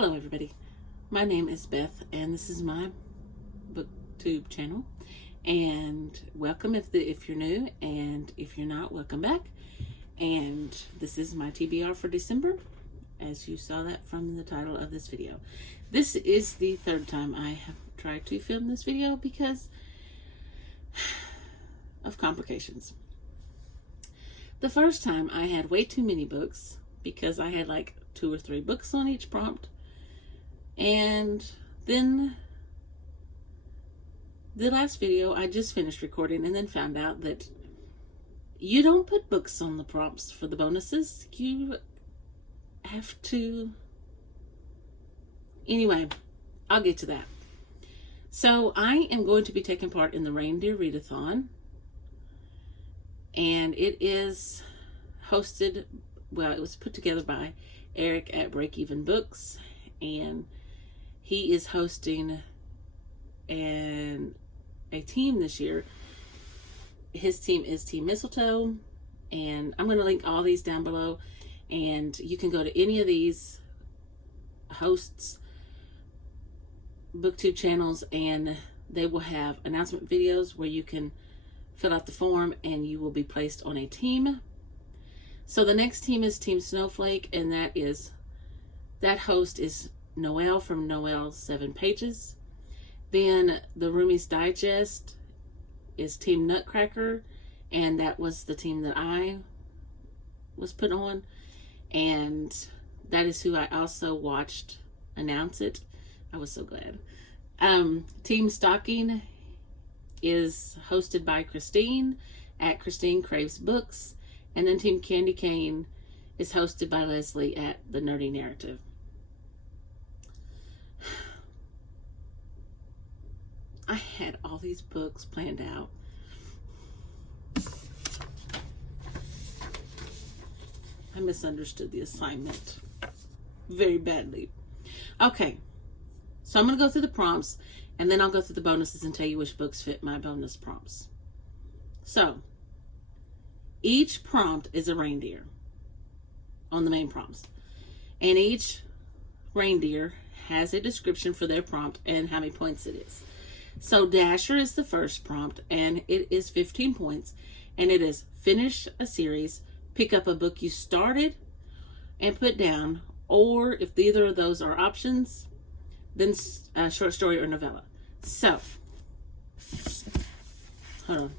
Hello everybody, my name is Beth and this is my booktube channel, and welcome if you're new, and if you're not, welcome back. And this is my TBR for December, as you saw that from the title of this video. This is the third time I have tried to film this video because of complications. The first time I had way too many books because I had like 2 or 3 books on each prompt. And then the last video I just finished recording and then found out that you don't put books on the prompts for the bonuses. You have to... Anyway, I'll get to that. So I am going to be taking part in the Reindeer Readathon. And it is hosted, well, it was put together by Eric at Break Even Books. And he is hosting a team this year. His team is Team Mistletoe, and I'm going to link all these down below, and you can go to any of these hosts' booktube channels and they will have announcement videos where you can fill out the form and you will be placed on a team. So the next team is Team Snowflake, and that host is Noelle from Noelle's 7 Pages. Then the Roomies Digest is Team Nutcracker, and that was the team that I was put on, and that is who I also watched announce it. I was so glad. Team Stocking is hosted by Christine at Christine Craves Books, and then Team Candy Cane is hosted by Leslie at The Nerdy Narrative. I had all these books planned out. I misunderstood the assignment very badly. Okay, so I'm going to go through the prompts, and then I'll go through the bonuses and tell you which books fit my bonus prompts. So, each prompt is a reindeer on the main prompts. And each reindeer has a description for their prompt and how many points it is. So Dasher is the first prompt, and it is 15 points, and it is finish a series, pick up a book you started and put down, or if either of those are options, then a short story or novella. So, hold on.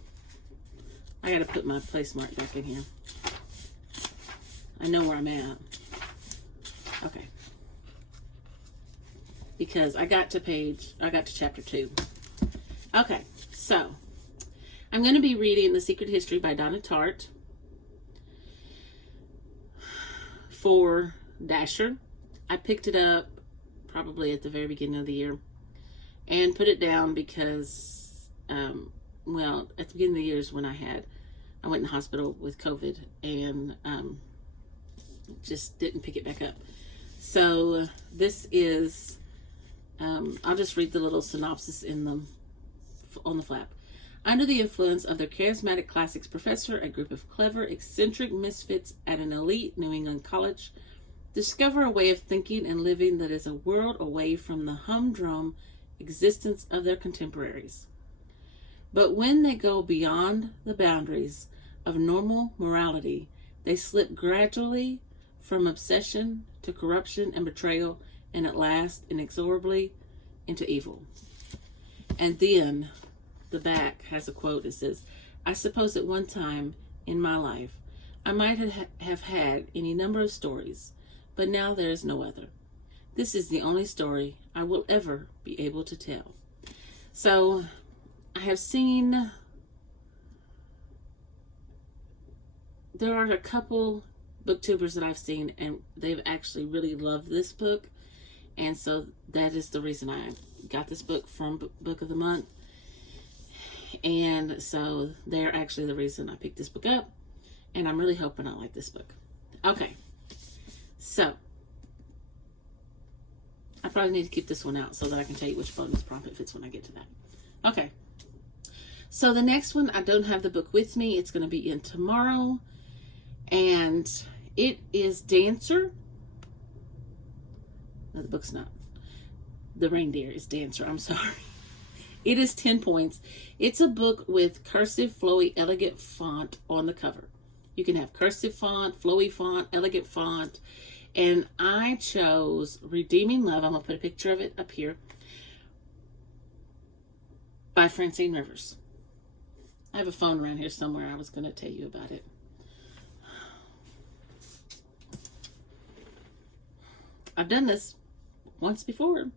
I gotta put my place mark back in here. I know where I'm at. Okay. Because I got to chapter 2. Okay, so I'm going to be reading The Secret History by Donna Tartt for Dasher. I picked it up probably at the very beginning of the year and put it down because, well, at the beginning of the year is when I went in the hospital with COVID and just didn't pick it back up. So this is, I'll just read the little synopsis on the flap. Under the influence of their charismatic classics professor, a group of clever, eccentric misfits at an elite New England college discover a way of thinking and living that is a world away from the humdrum existence of their contemporaries. But when they go beyond the boundaries of normal morality, they slip gradually from obsession to corruption and betrayal, and at last, inexorably, into evil. And then the back has a quote. It says, I suppose at one time in my life, I might have had any number of stories, but now there is no other. This is the only story I will ever be able to tell. So I have seen, there are a couple booktubers that I've seen, and they've actually really loved this book. And so that is the reason I got this book from Book of the Month. And so they're actually the reason I picked this book up. And I'm really hoping I like this book. Okay. So, I probably need to keep this one out so that I can tell you which bonus prompt it fits when I get to that. Okay. So the next one, I don't have the book with me. It's going to be in tomorrow. And it is Dancer. No, the book's not. The Reindeer is Dancer. I'm sorry. It is 10 points. It's a book with cursive, flowy, elegant font on the cover. You can have cursive font, flowy font, elegant font. And I chose Redeeming Love. I'm going to put a picture of it up here. By Francine Rivers. I have a phone around here somewhere. I was going to tell you about it. I've done this once before.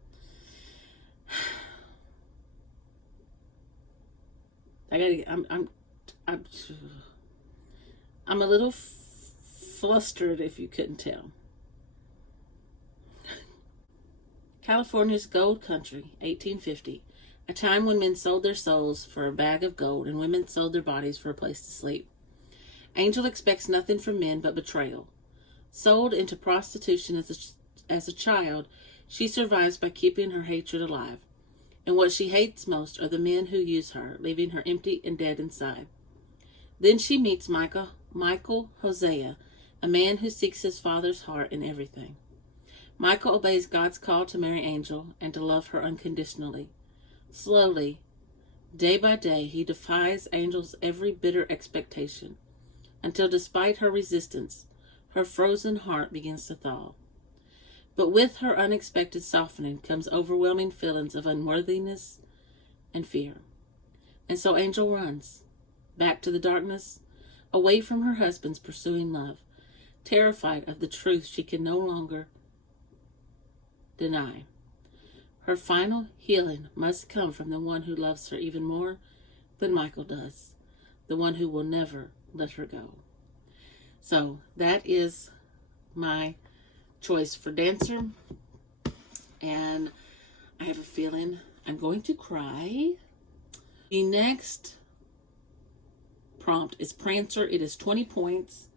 I'm a little flustered, if you couldn't tell. California's Gold Country, 1850. A time when men sold their souls for a bag of gold and women sold their bodies for a place to sleep. Angel expects nothing from men but betrayal. Sold into prostitution as a child, she survives by keeping her hatred alive. And what she hates most are the men who use her, leaving her empty and dead inside. Then she meets Michael Hosea, a man who seeks his father's heart in everything. Michael obeys God's call to marry Angel and to love her unconditionally. Slowly, day by day, he defies Angel's every bitter expectation, until despite her resistance, her frozen heart begins to thaw. But with her unexpected softening comes overwhelming feelings of unworthiness and fear. And so Angel runs, back to the darkness, away from her husband's pursuing love, terrified of the truth she can no longer deny. Her final healing must come from the one who loves her even more than Michael does, the one who will never let her go. So that is my choice for Dancer, and I have a feeling I'm going to cry. The next prompt is Prancer. It is 20 points.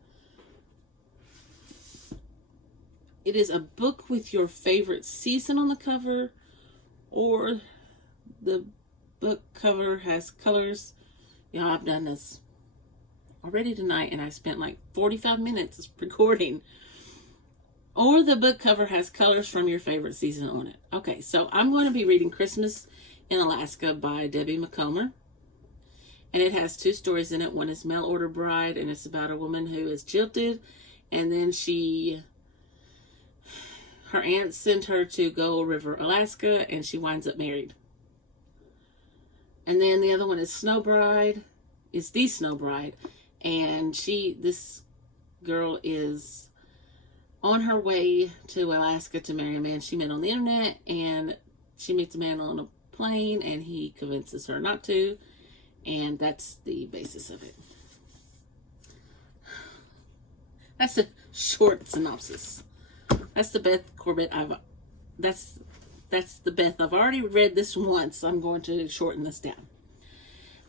It is a book with your favorite season on the cover, or the book cover has colors. Yeah, I've done this already tonight, and I spent like 45 minutes recording. Or the book cover has colors from your favorite season on it. Okay, so I'm going to be reading Christmas in Alaska by Debbie McComber. And it has 2 stories in it. One is Mail Order Bride, and it's about a woman who is jilted. And then her aunt sent her to Gold River, Alaska, and she winds up married. And then the other one is The Snow Bride. And this girl is on her way to Alaska to marry a man she met on the internet, and she meets a man on a plane, and he convinces her not to, and that's the basis of it. That's a short synopsis. That's the Beth Corbett that's the Beth. I've already read this once, so I'm going to shorten this down.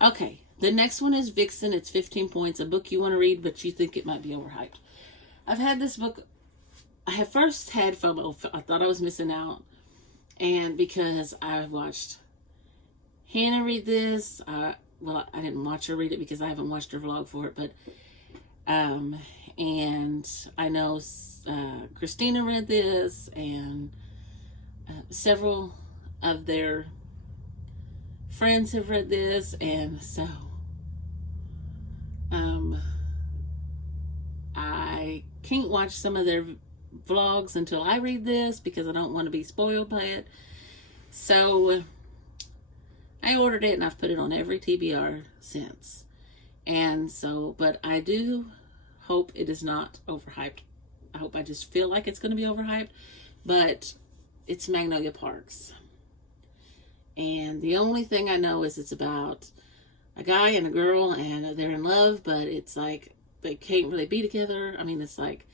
Okay, the next one is Vixen. It's 15 points, a book you want to read, but you think it might be overhyped. I've had this book. I have first had FOMO. I thought I was missing out. And because I watched Hannah read this, I didn't watch her read it because I haven't watched her vlog for it, but, and I know Christina read this, and several of their friends have read this, and so, I can't watch some of their vlogs until I read this because I don't want to be spoiled by it. So I ordered it, and I've put it on every TBR since. And so, but I do hope it is not overhyped. I hope I just feel like it's going to be overhyped, but it's Magnolia Parks. And the only thing I know is it's about a guy and a girl, and they're in love, but it's like they can't really be together. I mean, it's like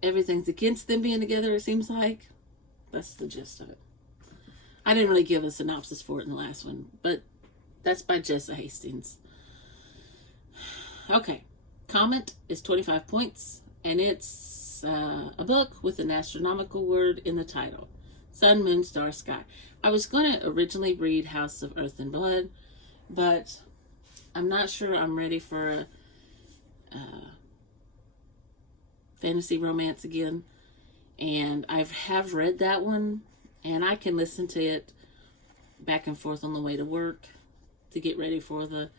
everything's against them being together, it seems like. That's the gist of it. I didn't really give a synopsis for it in the last one, but that's by Jessa Hastings. Okay, Comet is 25 points, and it's a book with an astronomical word in the title. Sun, Moon, Star, Sky. I was going to originally read House of Earth and Blood, but I'm not sure I'm ready for a fantasy romance again. And I have read that one, and I can listen to it back and forth on the way to work to get ready for the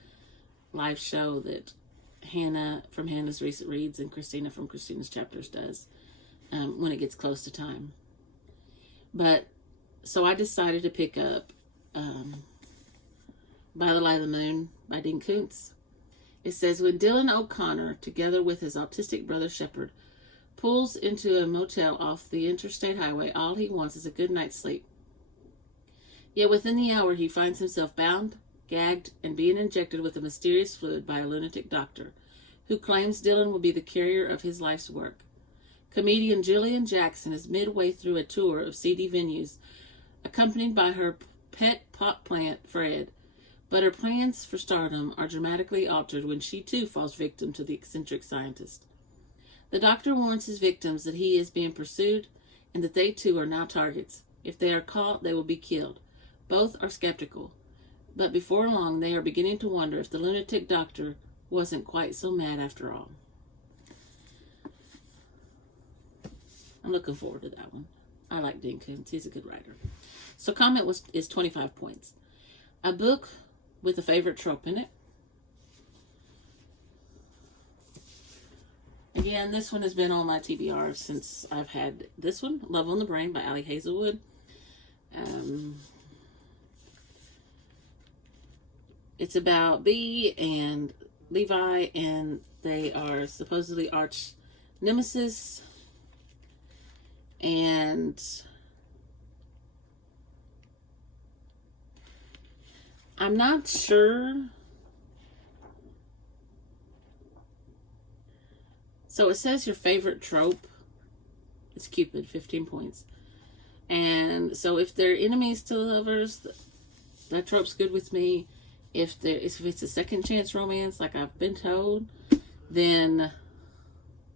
live show that Hannah from Hannah's Recent Reads and Christina from Christina's Chapters does when it gets close to time. But so I decided to pick up By the Light of the Moon by Dean Koontz. It says, when Dylan O'Connor, together with his autistic brother Shepard, pulls into a motel off the interstate highway, all he wants is a good night's sleep. Yet within the hour he finds himself bound, gagged, and being injected with a mysterious fluid by a lunatic doctor, who claims Dylan will be the carrier of his life's work. Comedian Jillian Jackson is midway through a tour of seedy venues, accompanied by her pet pot plant, Fred, but her plans for stardom are dramatically altered when she too falls victim to the eccentric scientist. The doctor warns his victims that he is being pursued and that they too are now targets. If they are caught, they will be killed. Both are skeptical, but before long they are beginning to wonder if the lunatic doctor wasn't quite so mad after all. I'm looking forward to that one. I like Dean Koontz. He's a good writer. So comment is 25 points. A book with a favorite trope in it. Again, this one has been on my TBR since I've had this one, Love on the Brain by Ali Hazelwood. It's about Bee and Levi, and they are supposedly arch nemesis. And I'm not sure. So it says your favorite trope. It's Cupid, 15 points. And so if they're enemies to lovers, that trope's good with me. If it's a second chance romance, like I've been told, then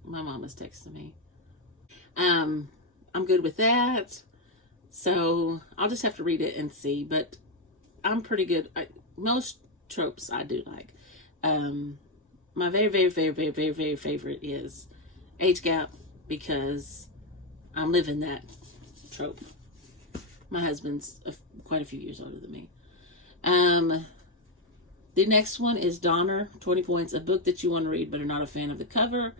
my mom is texting me. I'm good with that. So I'll just have to read it and see. But I'm pretty good. Most tropes I do like. My very, very, very, very, very, very favorite is age gap, because I'm living that trope. My husband's quite a few years older than me. The next one is Donner, 20 points. A book that you want to read but are not a fan of the cover.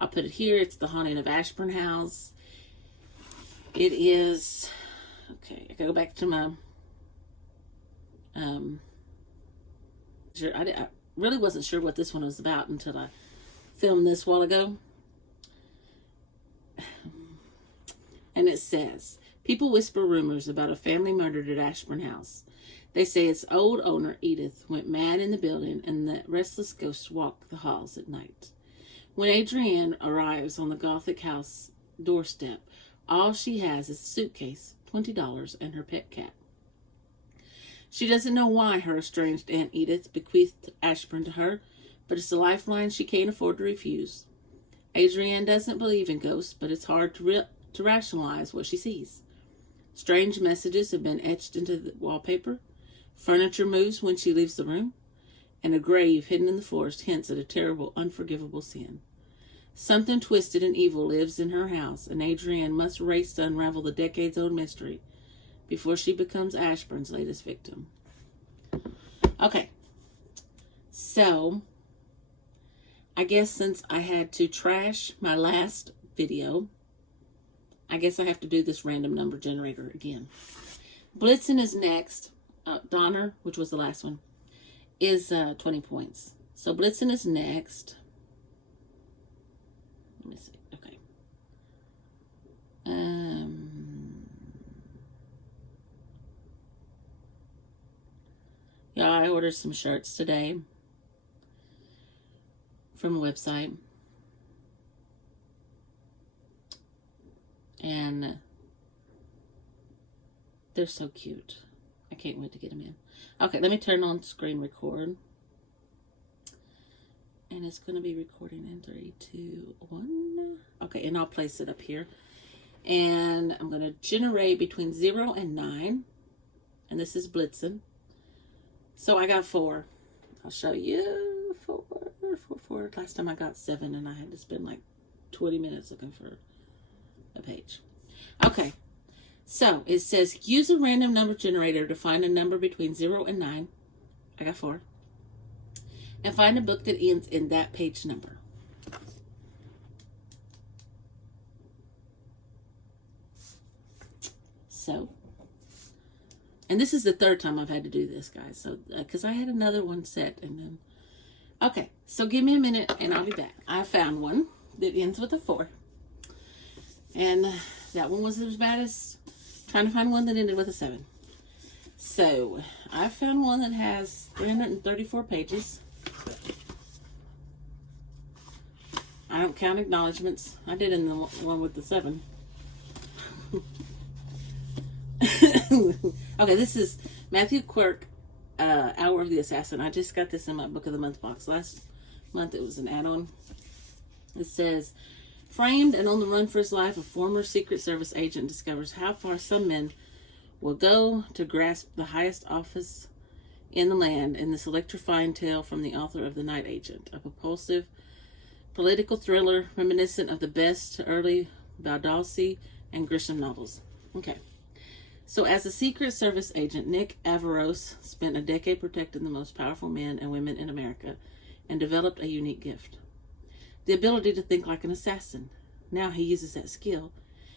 I'll put it here. It's The Haunting of Ashburn House. It is... Okay, I gotta go back to my... I really wasn't sure what this one was about until I filmed this a while ago. And it says, people whisper rumors about a family murdered at Ashburn House. They say its old owner, Edith, went mad in the building and that restless ghosts walk the halls at night. When Adrienne arrives on the Gothic house doorstep, all she has is a suitcase, $20, and her pet cat. She doesn't know why her estranged Aunt Edith bequeathed Ashburn to her, but it's a lifeline she can't afford to refuse. Adrienne doesn't believe in ghosts, but it's hard to rationalize what she sees. Strange messages have been etched into the wallpaper. Furniture moves when she leaves the room, and a grave hidden in the forest hints at a terrible, unforgivable sin. Something twisted and evil lives in her house, and Adrienne must race to unravel the decades-old mystery before she becomes Ashburn's latest victim. Okay, so I guess since I had to trash my last video, I guess I have to do this random number generator again. Blitzen is next. Donner, which was the last one, is 20 points. So Blitzen is next. Let me see. Okay. Yeah, I ordered some shirts today from a website. And they're so cute. I can't wait to get them in. Okay, let me turn on screen record. And it's going to be recording in 3, 2, 1. Okay, and I'll place it up here. And I'm going to generate between 0 and 9. And this is Blitzen. So I got 4. I'll show you 4. Last time I got 7 and I had to spend like 20 minutes looking for a page. Okay, so it says use a random number generator to find a number between 0 and 9. I got 4. And find a book that ends in that page number. So, and this is the third time I've had to do this, guys. So, because I had another one set, and then, okay. So give me a minute, and I'll be back. I found one that ends with a 4, and that one wasn't as bad as trying to find one that ended with a 7. So I found one that has 334 pages. I don't count acknowledgments. I did in the one with the 7. Okay, this is Matthew Quirk, Hour of the Assassin. I just got this in my Book of the Month box. Last month it was an add-on. It says, framed and on the run for his life, a former Secret Service agent discovers how far some men will go to grasp the highest office in the land in this electrifying tale from the author of The Night Agent, a propulsive political thriller reminiscent of the best early Baldacci and Grisham novels. Okay. So as a Secret Service agent, Nick Averos spent a decade protecting the most powerful men and women in America and developed a unique gift. The ability to think like an assassin. Now he uses that skill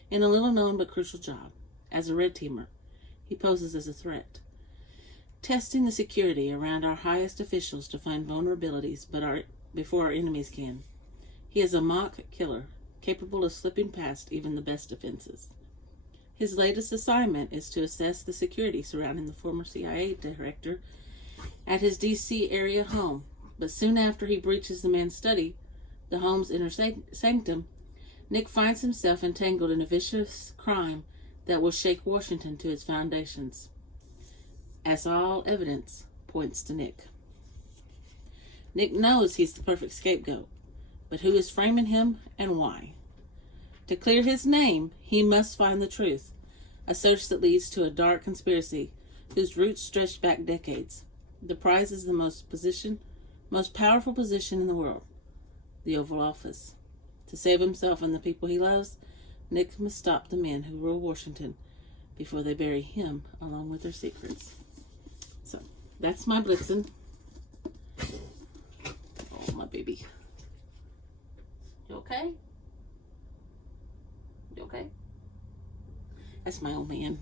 in a little known but crucial job. As a red teamer, he poses as a threat, testing the security around our highest officials to find vulnerabilities before our enemies can. He is a mock killer, capable of slipping past even the best defenses. His latest assignment is to assess the security surrounding the former CIA director at his D.C. area home. But soon after he breaches the man's study, the home's inner sanctum, Nick finds himself entangled in a vicious crime that will shake Washington to its foundations, as all evidence points to Nick. Nick knows he's the perfect scapegoat, but who is framing him and why? To clear his name, he must find the truth, a search that leads to a dark conspiracy whose roots stretch back decades. The prize is the most powerful position in the world, the Oval Office. To save himself and the people he loves, Nick must stop the men who rule Washington before they bury him along with their secrets. So, that's my Blitzen. Oh, my baby. You okay? You okay? That's my old man.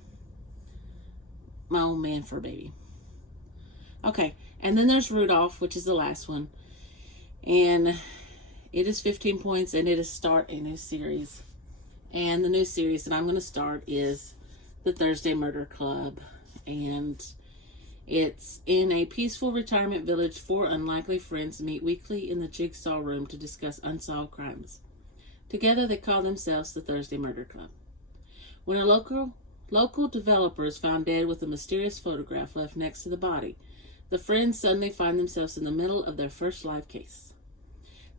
My old man for a baby. Okay, and then there's Rudolph, which is the last one. And it is 15 points, and it is start a new series. And the new series that I'm going to start is the Thursday Murder Club. And it's in a peaceful retirement village. 4 unlikely friends meet weekly in the Jigsaw room to discuss unsolved crimes. Together they call themselves the Thursday Murder Club. When a local developer is found dead with a mysterious photograph left next to the body, the friends suddenly find themselves in the middle of their first live case.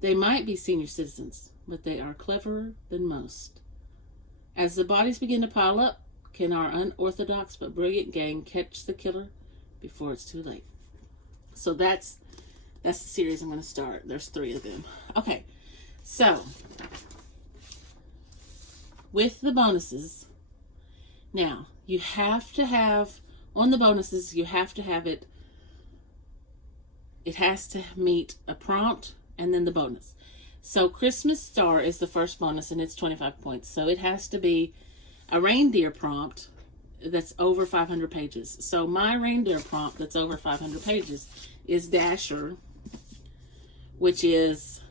They might be senior citizens, but they are cleverer than most. As the bodies begin to pile up, can our unorthodox but brilliant gang catch the killer before it's too late? So that's the series I'm going to start. There's 3 of them. Okay, so with the bonuses, now you have to have, on the bonuses, you have to have it has to meet a prompt and then the bonus. So Christmas Star is the first bonus, and it's 25 points. So it has to be a reindeer prompt that's over 500 pages. So my reindeer prompt that's over 500 pages is Dasher, which is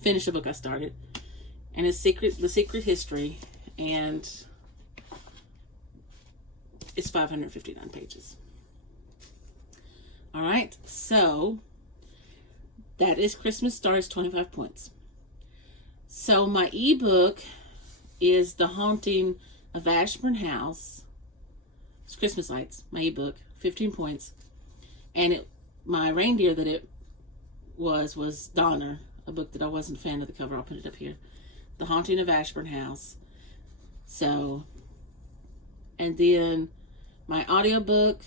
finish a book I started, and it's The Secret History, and it's 559 pages. All right, so that is Christmas Stars, 25 points. So my ebook is The Haunting of Ashburn House. It's Christmas Lights, my ebook, 15 points. And my reindeer that it was Donner, a book that I wasn't a fan of the cover. I'll put it up here. The Haunting of Ashburn House. So, and then my audiobook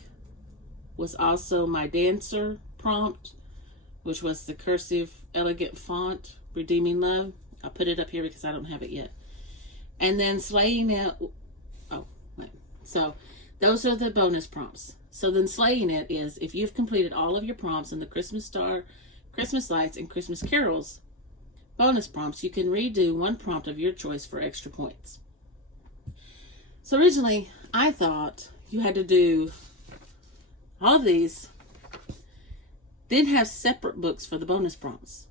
was also my Dancer prompt, which was the cursive elegant font, Redeeming Love. I'll put it up here because I don't have it yet. And then slaying it. Oh, wait. So those are the bonus prompts. So then slaying it is if you've completed all of your prompts in the Christmas star, Christmas lights, and Christmas carols bonus prompts, you can redo one prompt of your choice for extra points. So originally, I thought you had to do all of these, then have separate books for the bonus prompts.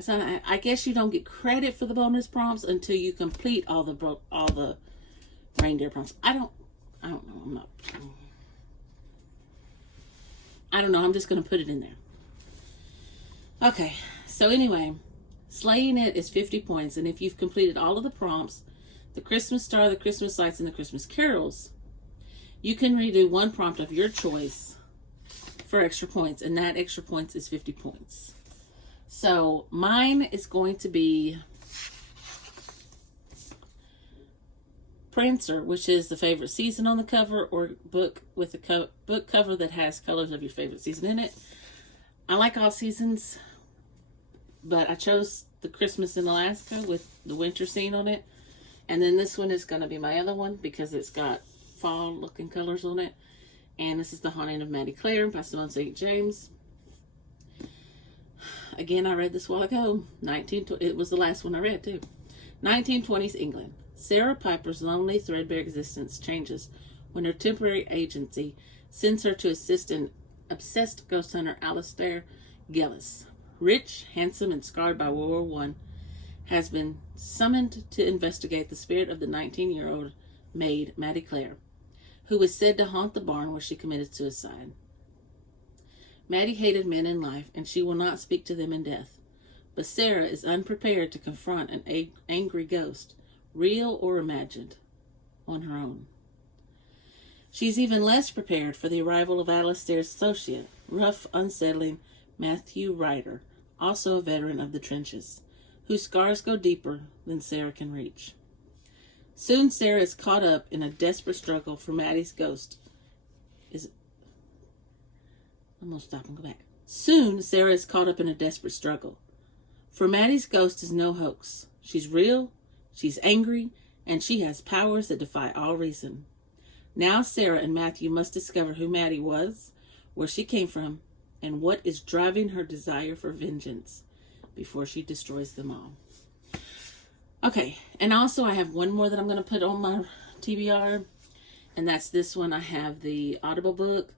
So I guess you don't get credit for the bonus prompts until you complete all the reindeer prompts. I don't know. I don't know. I'm just going to put it in there. Okay. So anyway, slaying it is 50 points. And if you've completed all of the prompts, the Christmas star, the Christmas lights, and the Christmas carols, you can redo one prompt of your choice for extra points. And that extra points is 50 points. So mine is going to be Prancer, which is the favorite season on the cover, or book with a book cover that has colors of your favorite season in it. I like all seasons, but I chose the Christmas in Alaska with the winter scene on it. And then this one is going to be my other one because it's got fall looking colors on it. And this is The Haunting of Maddie Clare by Simone St. James. Again, I read this a while ago. It was the last one I read too. 1920s England. Sarah Piper's lonely, threadbare existence changes when her temporary agency sends her to assist an obsessed ghost hunter, Alistair Gillis. Rich, handsome, and scarred by World War I, has been summoned to investigate the spirit of the 19-year-old maid, Maddie Clare, who was said to haunt the barn where she committed suicide. Maddie hated men in life, and she will not speak to them in death. But Sarah is unprepared to confront an angry ghost, real or imagined, on her own. She's even less prepared for the arrival of Alistair's associate, rough, unsettling Matthew Ryder, also a veteran of the trenches, whose scars go deeper than Sarah can reach. Soon Sarah is caught up in a desperate struggle for Maddie's ghost. I'm going to stop and go back. Soon Sarah is caught up in a desperate struggle. For Maddie's ghost is no hoax. She's real, she's angry, and she has powers that defy all reason. Now Sarah and Matthew must discover who Maddie was, where she came from, and what is driving her desire for vengeance before she destroys them all. Okay, and also I have one more that I'm going to put on my TBR, and that's this one. I have the Audible book.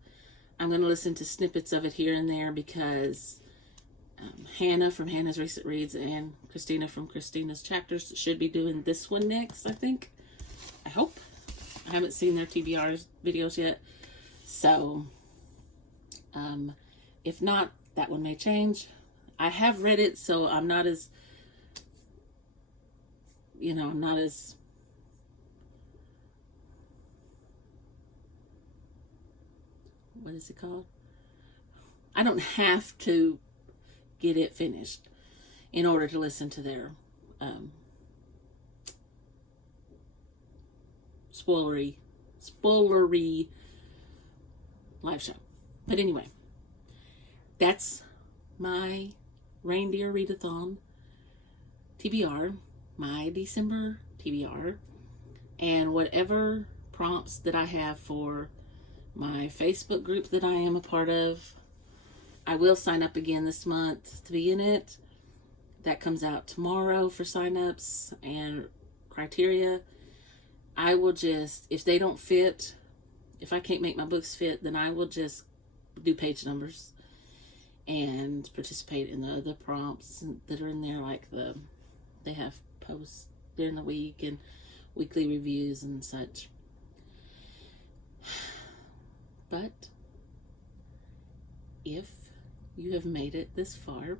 I'm going to listen to snippets of it here and there because Hannah from Hannah's Recent Reads and Christina from Christina's Chapters should be doing this one next, I think. I hope. I haven't seen their TBR videos yet. So, if not, that one may change. I have read it, so I'm not as, what is it called? I don't have to get it finished in order to listen to their spoilery live show. But anyway, that's my Reindeer Readathon TBR, my December TBR, and whatever prompts that I have for my Facebook group that I am a part of. I will sign up again this month to be in it. That comes out tomorrow for signups and criteria. I will just, if they don't fit, if I can't make my books fit, then I will just do page numbers and participate in the other prompts that are in there, like they have posts during the week and weekly reviews and such. But if you have made it this far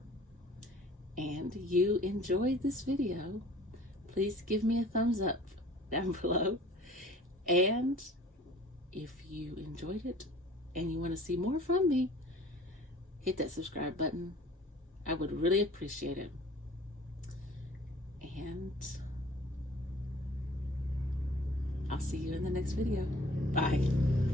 and you enjoyed this video, please give me a thumbs up down below. And if you enjoyed it and you want to see more from me, hit that subscribe button. I would really appreciate it. And I'll see you in the next video. Bye.